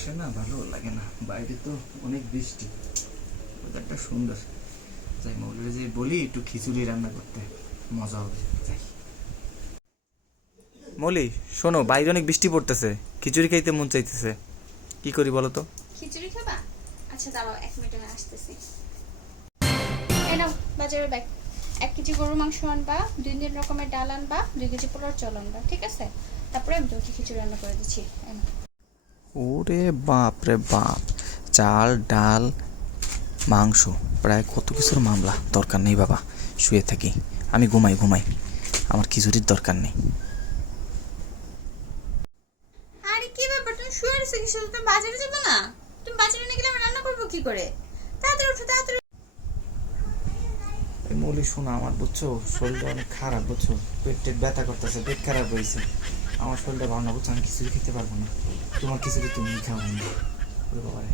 আশেপাশে না ভালো লাগে না, বাইরে তো অনেক বৃষ্টি, ওয়েদারটা সুন্দর। যাই মৌলভী যে বলি একটু খিচুড়ি রান্না করতে, মজা হবে। যাই মৌলি, শোনো বাইরে অনেক বৃষ্টি পড়তেছে, খিচুড়ি খাইতে মন চাইতেছে, কি করি বলো তো? খিচুড়ি খাবা? আচ্ছা দাঁড়াও, 1 মিনিট আমি আসতেছি। এই নাও বাজারের ব্যাগ। 1 কেজি গরুর মাংস আনবা, 2-3 রকমের ডাল আনবা, 2 কেজি পোলার চাল আনবা, ঠিক আছে? তারপরে আমি তোমাকে খিচুড়ি রান্না করে দিচ্ছি। এই নাও। ওরে বাপ রে বাপ, চাল ডাল মাংস, প্রায় কত কিছুর মামলা। দরকার নেই বাবা, শুয়ে থাকি, আমি ঘুমাই ঘুমাই, আমার খিচুড়ির দরকার নেই। আরে কি ব্যাপার, তুমি শুয়ে রয়েছো কিসে? তুমি বাজারে যাবে না? তুমি বাজারে না গেলে আমি রান্না করবো কি করে? তাড়াতাড়ি উঠো, তাড়াতাড়ি। এই মৌলি শোনো, আমার বুঝছো শরীরটা অনেক খারাপ, বুঝছো পেট টেট ব্যথা করতেছে, পেট খারাপ হয়েছে, আমার শরীরটা ভালো না, বুঝছো আমি খিচুড়ি খেতে পারবো না, তোমার খিচুড়ি তুমি খাও না। ওরে বাবা রে।